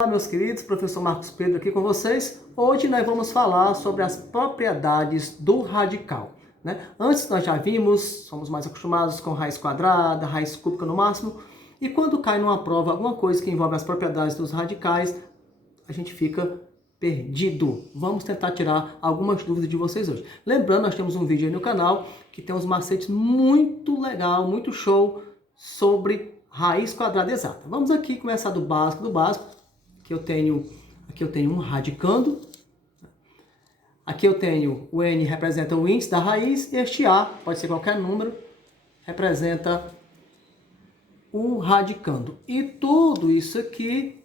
Olá, meus queridos, professor Marcos Pedro aqui com vocês. Hoje nós vamos falar sobre as propriedades do radical, né? Antes nós já vimos, somos mais acostumados com raiz quadrada, raiz cúbica no máximo, e quando cai numa prova alguma coisa que envolve as propriedades dos radicais, a gente fica perdido. Vamos tentar tirar algumas dúvidas de vocês hoje. Lembrando, nós temos um vídeo aí no canal que tem uns macetes muito legal, muito show sobre raiz quadrada exata. Vamos aqui começar do básico do básico. Aqui eu tenho um radicando. Aqui eu tenho o n representa o índice da raiz, e este a, pode ser qualquer número, representa o radicando. E tudo isso aqui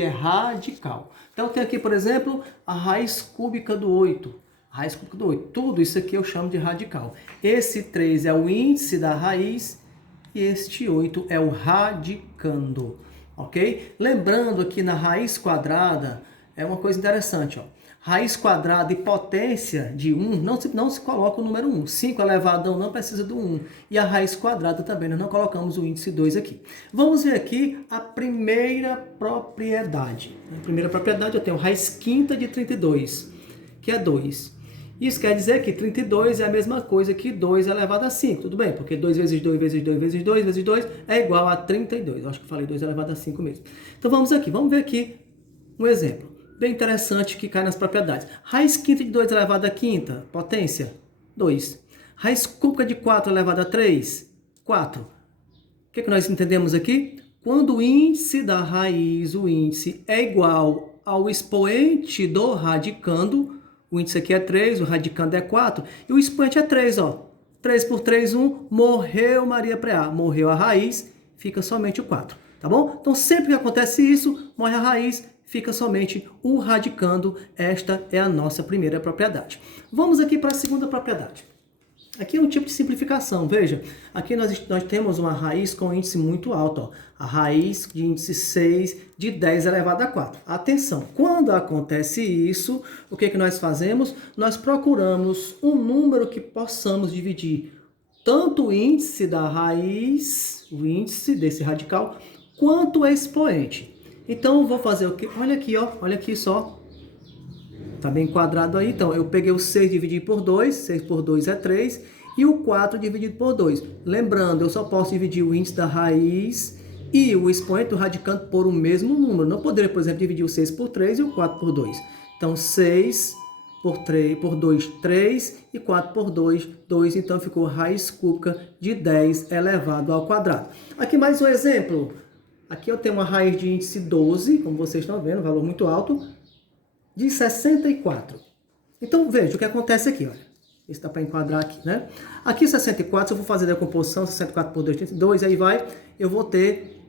é radical. Então eu tenho aqui, por exemplo, a raiz cúbica do 8. A raiz cúbica do 8. Tudo isso aqui eu chamo de radical. Esse 3 é o índice da raiz e este 8 é o radicando. Ok? Lembrando aqui na raiz quadrada, é uma coisa interessante, ó. Raiz quadrada e potência de 1, não se coloca o número 1. 5 elevado a 1 não precisa do 1. E a raiz quadrada também, nós não colocamos o índice 2 aqui. Vamos ver aqui a primeira propriedade. A primeira propriedade eu tenho raiz quinta de 32, que é 2. Isso quer dizer que 32 é a mesma coisa que 2 elevado a 5, tudo bem? Porque 2 vezes 2 vezes 2 vezes 2 vezes 2 é igual a 32. Eu acho que falei 2 elevado a 5 mesmo. Então vamos aqui, vamos ver aqui um exemplo bem interessante que cai nas propriedades. Raiz quinta de 2 elevado a quinta, potência, 2. Raiz cúbica de 4 elevado a 3, 4. O que nós entendemos aqui? Quando o índice da raiz, o índice é igual ao expoente do radicando, o índice aqui é 3, o radicando é 4, e o expoente é 3, ó. 3 por 3, 1, morreu Maria Preá. Morreu a raiz, fica somente o 4, tá bom? Então, sempre que acontece isso, morre a raiz, fica somente o radicando. Esta é a nossa primeira propriedade. Vamos aqui para a segunda propriedade. Aqui é um tipo de simplificação, veja. Aqui nós temos uma raiz com índice muito alto, ó. A raiz de índice 6 de 10 elevado a 4. Atenção, quando acontece isso, o que nós fazemos? Nós procuramos um número que possamos dividir tanto o índice da raiz, o índice desse radical, quanto o expoente. Então, eu vou fazer o quê? Olha aqui, ó. Olha aqui só. Tá bem enquadrado aí. Então, eu peguei o 6 dividido por 2. 6 por 2 é 3. E o 4 dividido por 2. Lembrando, eu só posso dividir o índice da raiz e o expoente do radicando por o mesmo número. Não poderia, por exemplo, dividir o 6 por 3 e o 4 por 2. Então, 6 por 3, por 2, 3. E 4 por 2, 2. Então, ficou raiz cúbica de 10 elevado ao quadrado. Aqui mais um exemplo. Aqui eu tenho uma raiz de índice 12, como vocês estão vendo, um valor muito alto, de 64. Então, veja o que acontece aqui, olha. Isso dá para enquadrar aqui, né? Aqui 64, se eu for fazer a decomposição, 64 por 2, 32, aí eu vou ter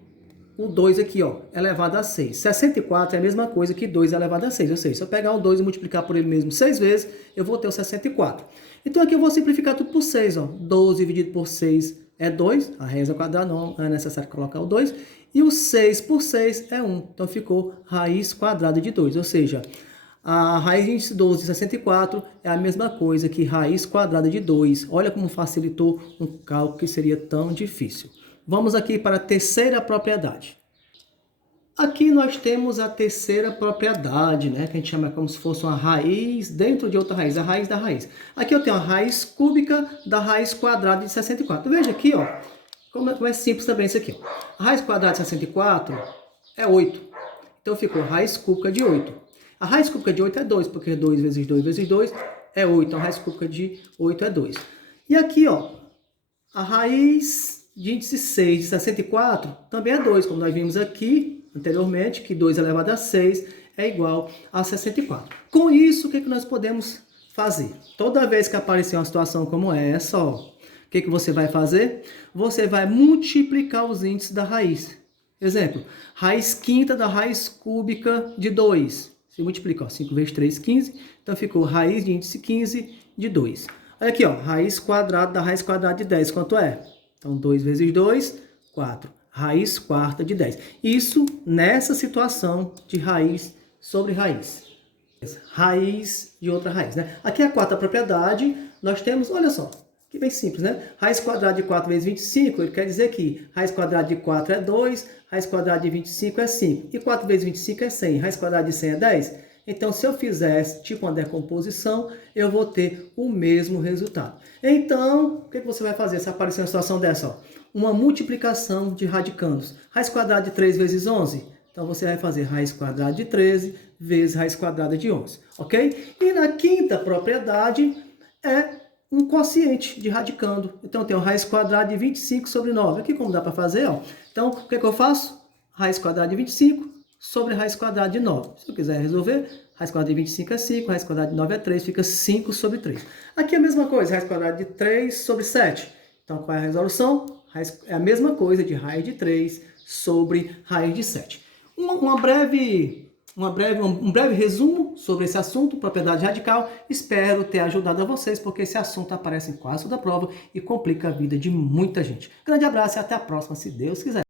o 2 aqui, ó, elevado a 6. 64 é a mesma coisa que 2 elevado a 6, ou seja, se eu pegar o 2 e multiplicar por ele mesmo 6 vezes, eu vou ter o 64. Então, aqui eu vou simplificar tudo por 6, ó. 12 dividido por 6 é 2, a raiz ao quadrado não é necessário colocar o 2, e o 6 por 6 é 1, então ficou raiz quadrada de 2, ou seja, a raiz de índice 12 de 64 é a mesma coisa que raiz quadrada de 2. Olha como facilitou um cálculo que seria tão difícil. Vamos aqui para a terceira propriedade. Aqui nós temos a terceira propriedade, né? Que a gente chama como se fosse uma raiz dentro de outra raiz, a raiz da raiz. Aqui eu tenho a raiz cúbica da raiz quadrada de 64. Veja aqui, ó, como é simples também isso aqui. A raiz quadrada de 64 é 8. Então ficou raiz cúbica de 8. A raiz cúbica de 8 é 2, porque 2 vezes 2 vezes 2 é 8. Então, a raiz cúbica de 8 é 2. E aqui, ó, a raiz de índice 6 de 64 também é 2, como nós vimos aqui anteriormente, que 2 elevado a 6 é igual a 64. Com isso, o que nós podemos fazer? Toda vez que aparecer uma situação como essa, ó, o que você vai fazer? Você vai multiplicar os índices da raiz. Exemplo, raiz quinta da raiz cúbica de 2. Você multiplica, ó, 5 vezes 3, 15. Então, ficou raiz de índice 15 de 2. Olha aqui, ó, raiz quadrada da raiz quadrada de 10. Quanto é? Então, 2 vezes 2, 4. Raiz quarta de 10. Isso nessa situação de raiz sobre raiz. Raiz de outra raiz, né? Aqui é a quarta propriedade. Nós temos, olha só, Que bem simples, né? Raiz quadrada de 4 vezes 25, ele quer dizer que raiz quadrada de 4 é 2, raiz quadrada de 25 é 5. E 4 vezes 25 é 100. Raiz quadrada de 100 é 10. Então, se eu fizer tipo uma decomposição, eu vou ter o mesmo resultado. Então, o que você vai fazer se aparecer uma situação dessa? Ó? Uma multiplicação de radicandos. Raiz quadrada de 3 vezes 11. Então, você vai fazer raiz quadrada de 13 vezes raiz quadrada de 11. Ok? E na quinta propriedade é um quociente de radicando. Então, eu tenho raiz quadrada de 25 sobre 9. Aqui como dá para fazer, ó. Então, o que eu faço? Raiz quadrada de 25 sobre raiz quadrada de 9. Se eu quiser resolver, raiz quadrada de 25 é 5, raiz quadrada de 9 é 3, fica 5 sobre 3. Aqui é a mesma coisa, raiz quadrada de 3 sobre 7. Então, qual é a resolução? É a mesma coisa de raiz de 3 sobre raiz de 7. Um breve resumo sobre esse assunto, propriedade radical. Espero ter ajudado a vocês, porque esse assunto aparece em quase toda a prova e complica a vida de muita gente. Grande abraço e até a próxima, se Deus quiser.